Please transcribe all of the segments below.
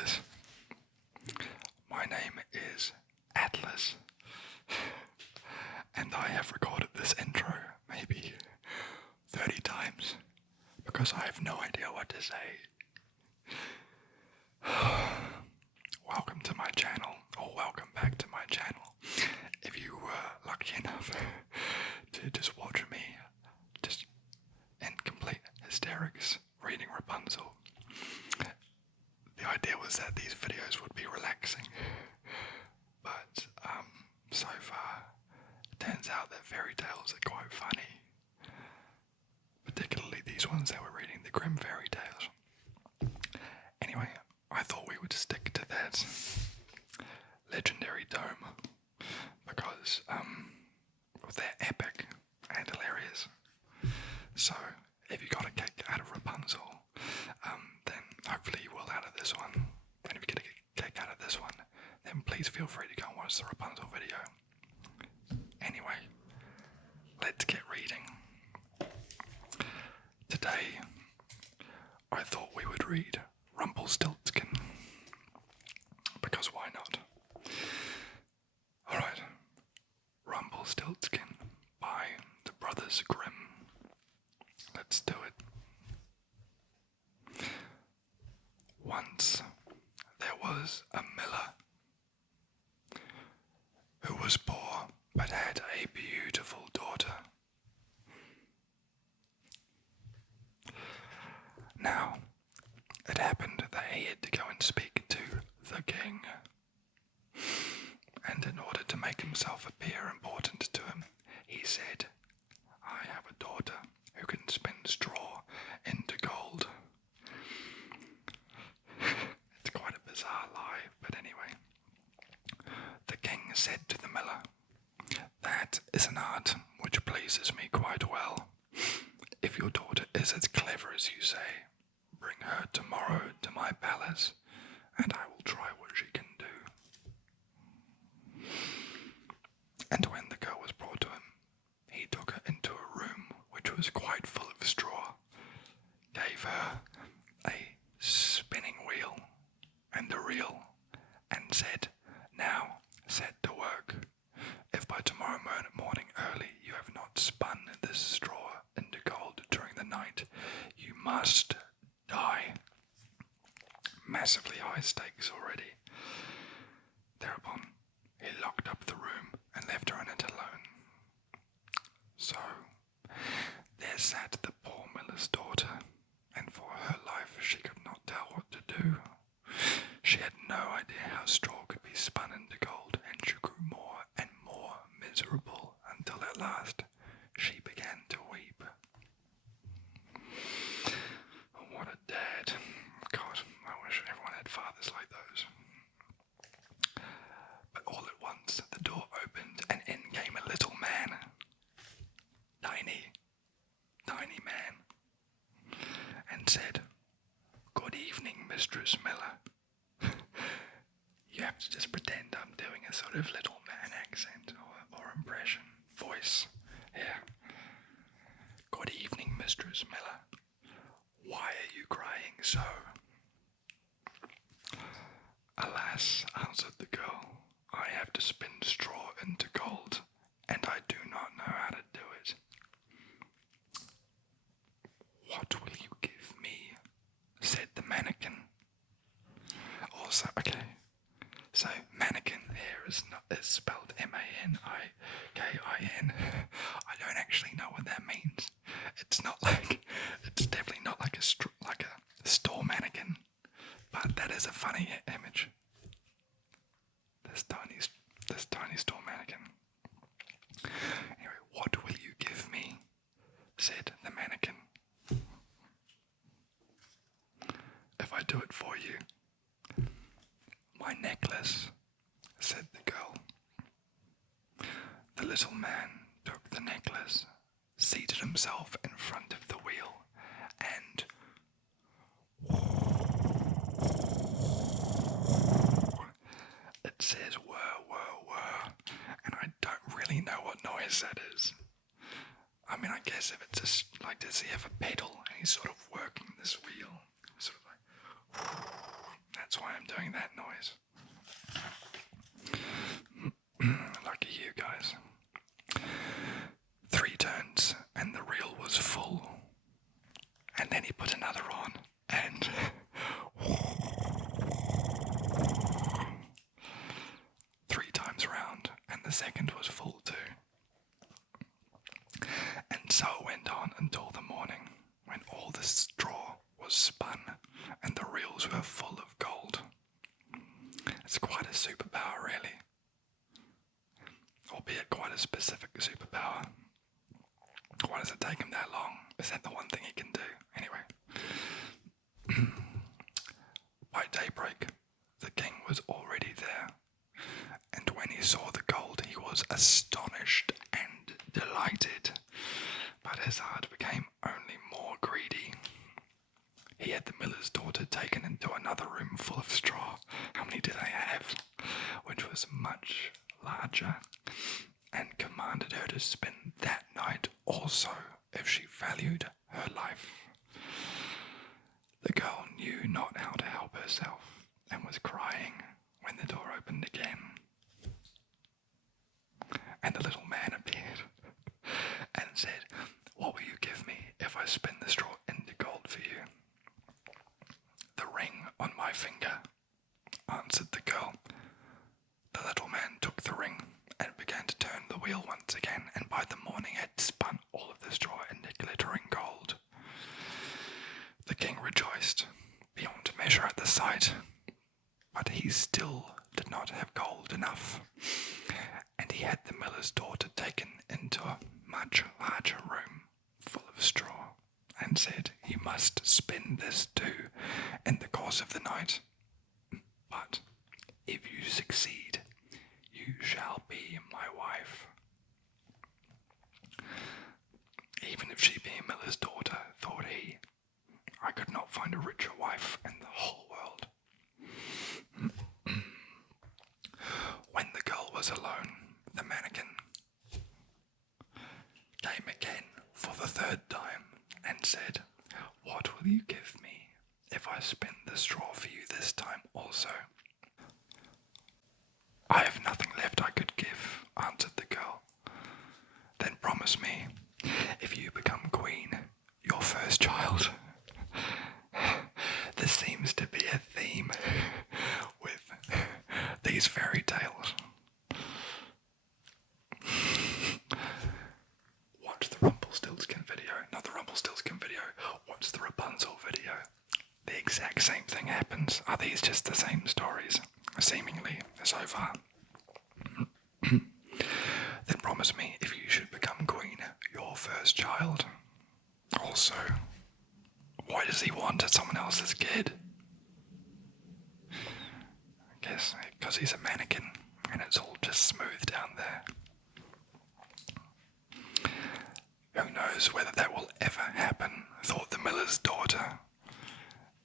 guys. My name is Atlas, and I have recorded this intro maybe 30 times because I have no idea what to say. Welcome to my channel, or welcome back to my channel. If you were lucky enough to just watch me just in complete hysterics reading Rapunzel. The idea was that these videos would be relaxing, but so far it turns out that fairy tales are quite funny, particularly these ones that we're reading, the Grimm fairy tales. Anyway, I thought we would stick to that legendary tome because they're epic and hilarious. So if you got a kick out of Rapunzel, then hopefully you will out of this one. And if you get a kick out of this one, then please feel free to go and watch the Rapunzel video. Anyway, let's get reading. Today, I thought we would read Rumpelstiltskin, because why not? Alright, Rumpelstiltskin by the Brothers Grimm. Let's do it. Once there was a miller who was poor but had a beautiful daughter. Now, it happened that he had to go and speak to the king, and in order to make himself appear important to him, he said, "I have a daughter who can spin straw into gold." It's quite a bizarre lie, but anyway. The king said to the miller, "That is an art which pleases me quite well. If your daughter is as clever as you say, bring her tomorrow to my palace, and I will try what she can do." And when the girl was brought to him, he took her into a room which was quite full of straw, gave her a spinning wheel and a reel, and said, "Now set to work. If by tomorrow morning early you have not spun this straw into gold during the night, you must die." Massively high stakes already. Thereupon, he locked up the room and left her in it alone. So, there sat the poor miller's daughter, and for her life she could not tell what to do. She had no idea how straw could be spun into gold, and she grew more and more miserable until at last she began to weep. What a dad. God, I wish everyone had fathers like those. But all at once the door opened and in came a little man. Tiny man. And said, "Good evening, Mistress Miller." You have to just pretend I'm doing a sort of little man accent or impression, voice. Yeah. "Good evening, Mistress Miller. Why are you crying so?" "Alas," answered the girl, "I have to spin straw into gold, and I do not know how to do it." "What will you give me?" said the mannequin. Also, okay, so mannequin here is spelled M-A-N-I-K-I-N. I don't actually know what that means. It's definitely not like a store mannequin, but that is a funny image. This tiny store mannequin. Anyway, "What will you give me?" said the mannequin. "If I do it for you." "My necklace," said the girl. The little man took the necklace, seated himself in front of the wheel, and it says whir, whir, whir, and I don't really know what noise that is. I mean, I guess if it's just like, does he have a pedal and he's sort of working this wheel? Sort of like, that That's why I'm doing that noise. Lucky you guys. 3 turns and the reel was full. And then he put another on and 3 times round, and the second was full too. And so it went on until the morning, when all the straw was spun and the reels were full of gold. It's quite a superpower, really. Albeit quite a specific superpower. Why does it take him that long? Is that the one thing he can do? Anyway. By daybreak, the king was already there, and when he saw the gold, he was astonished and delighted, but his heart became only more greedy. He had the miller's daughter taken into another room full of straw. How many did they have? Which was much larger, and commanded her to spend that night also, if she valued her life. The girl knew not how to help herself, and was crying when the door opened again. And the little man appeared, and said, "What will you give me if I spin the straw into gold for you?" "The ring on my finger," answered the girl. The little man took the ring and began to turn the wheel once again, and by the morning had spun all of the straw into glittering gold. The king rejoiced beyond measure at the sight, but he still did not have gold enough, and he had the miller's daughter taken into a much larger room full of straw, and said, "You must spin this too in the course of the night, but if you succeed, you shall be my wife." Even if she be a miller's daughter, thought he, I could not find a richer wife in the whole world. When the girl was alone, the mannequin came again for the 3rd time and said, "What will you give me if I spin the straw for you this time also?" "I have nothing left I could give," answered the girl. "Then promise me, if you become queen, your first child." There seems to be a theme with these fairy tales. Watch the Rumpelstiltskin video. Not the Rumpelstiltskin video. Watch the Rapunzel video. The exact same thing happens. Are these just the same stories? Seemingly, so far. "Then promise me, if you should become queen, your first child." Also, why does he want someone else's kid? I guess because he's a mannequin and it's all just smooth down there. Who knows whether that will ever happen, thought the miller's daughter.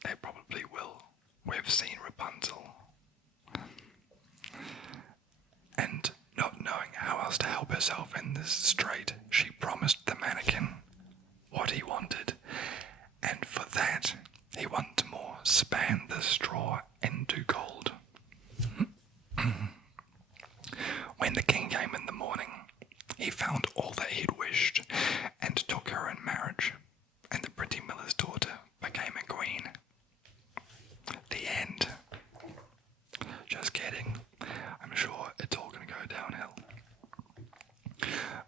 They probably will. We've seen Rapunzel. And not knowing how else to help herself in this strait, she promised the mannequin what he wanted, and for that he once more span the straw into gold. When the king came in the morning, he found all that he'd wished, and took her in marriage, and the pretty miller's daughter became a queen. The end. Just kidding. I'm sure it's all going to go downhill.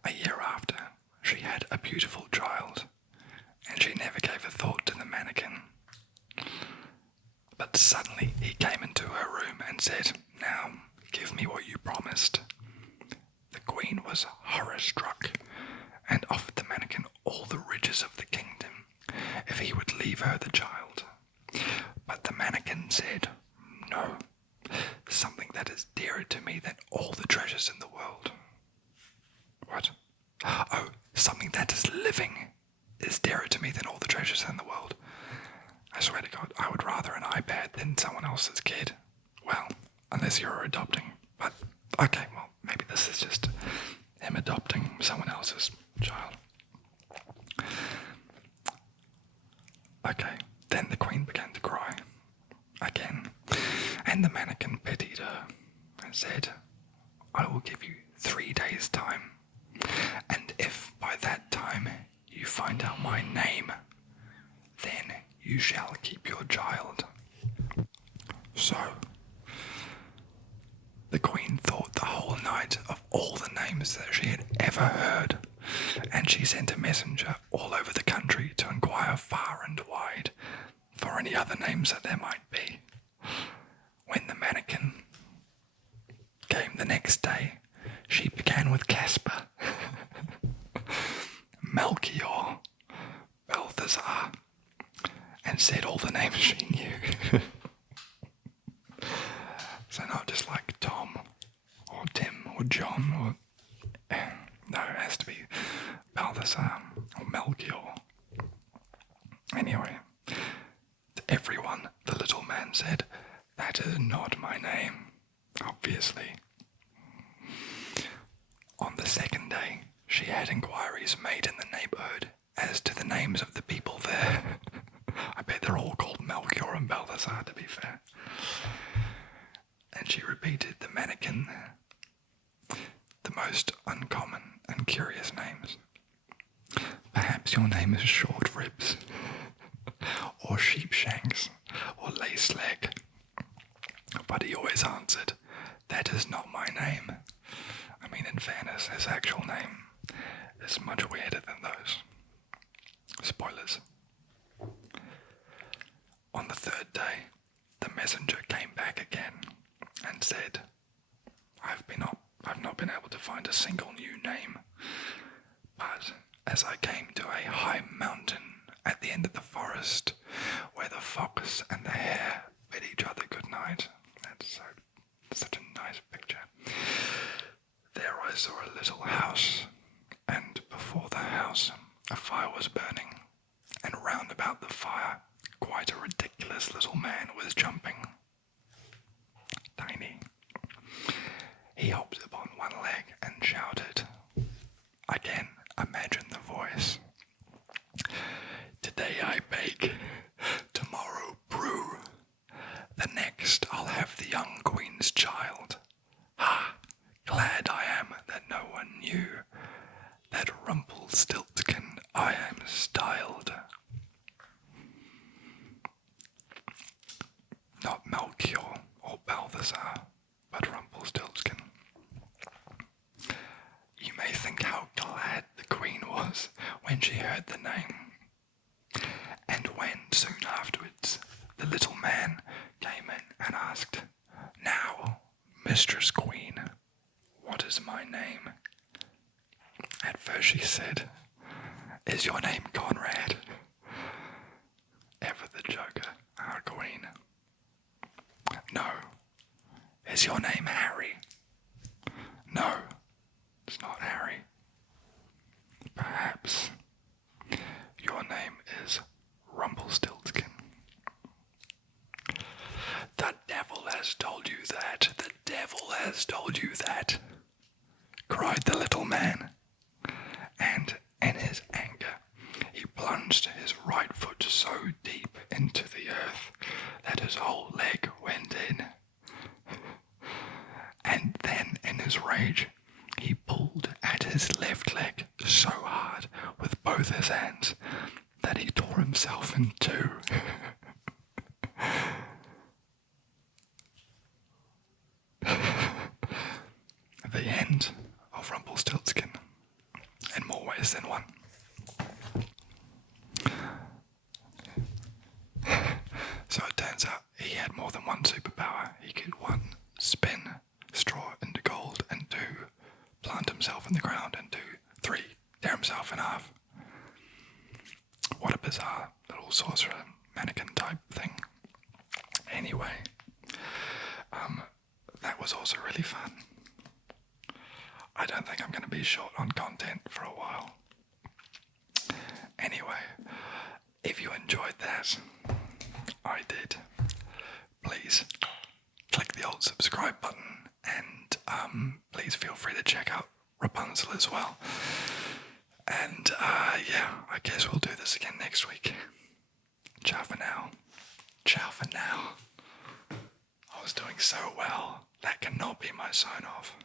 A year after, she had a beautiful child, and she never gave a thought to the mannequin. But suddenly he came into her room and said, "Now, give me what you promised." The queen was horror-struck, and offered the mannequin all the riches of the kingdom if he would leave her the child. But the mannequin said, "No, something that is dearer to me than all the treasures in the world." What? Oh, something that is living is dearer to me than all the treasures in the world. I swear to God, I would rather an iPad than someone else's kid. Well, unless you're adopting. But, okay, well, maybe this is just him adopting someone else's child. Okay, then the queen began to cry. Again. And the mannequin pitied her and said, I will give you 3 days' time, and if by that time you find out my name, then you shall keep your child. So, the queen thought the whole night of all the names that she had ever heard, and she sent a messenger all over the country to inquire far and wide for any other names that there might be. When the mannequin came the next day, she began with Casper, Melchior, Balthazar, and said all the names she knew. So not just like Tom, or Tim, or John, or... No, it has to be Balthazar, or Melchior. Anyway, to everyone, the little man said, that is not my name, obviously. On the second day, she had inquiries made in the neighbourhood as to the names of the people there. I bet they're all called Melchior and Balthazar, to be fair. And she repeated the mannequin the most uncommon and curious names. Perhaps your name is Short Ribs, or Sheepshanks, or Lace Leg. But he always answered, that is not my name. I mean, in fairness, his actual name is much weirder than those. Spoilers. On the third day, the messenger came back again and said, I've not been able to find a single new name, but as I came to a high mountain at the end of the forest where the fox and the hare bid each other good night, that's such a nice picture, there I saw a little house, and before the house a fire was burning, and round about the fire quite a ridiculous little man was jumping. Tiny. He hopped upon one leg and shouted. Again, imagine the voice. Today I bake, tomorrow brew. The next I'll have the young queen's child. Ha! Glad I am that no one knew that Rumpelstiltskin I am styled. Not Melchior or Balthazar, but Rumpelstiltskin. You may think how glad the queen was when she heard the name. And when, soon afterwards, the little man came in and asked, Now, Mistress Queen, what is my name? At first she said, Is your name Conrad? Ever the joker, our queen. No. Is your name Harry? No, it's not Harry. Perhaps your name is Rumpelstiltskin. The devil has told you that. The devil has told you that, cried the little man. And in his anger, he plunged his right foot so deep into the earth that his whole leg went in. And then, in his rage, he pulled at his left leg so hard with both his hands that he tore himself in two. The end of Rumpelstiltskin, in more ways than one. So it turns out he had more than one superpower. He could, 1, spin straw into gold, and 2, plant himself in the ground, and 2, 3, tear himself in half. What a bizarre little sorcerer mannequin type thing. Anyway, that was also really fun. I don't think I'm going to be short on content for a while. Anyway, if you enjoyed that, I did, please click the old subscribe button, and please feel free to check out Rapunzel as well. And yeah, I guess we'll do this again next week. Ciao for now. Ciao for now. was doing so well. That cannot be my sign off.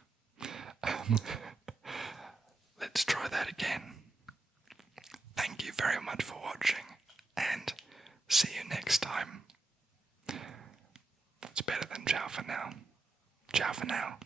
Let's try that again. Thank you very much for watching, and see you next time. It's better than ciao for now. Ciao for now.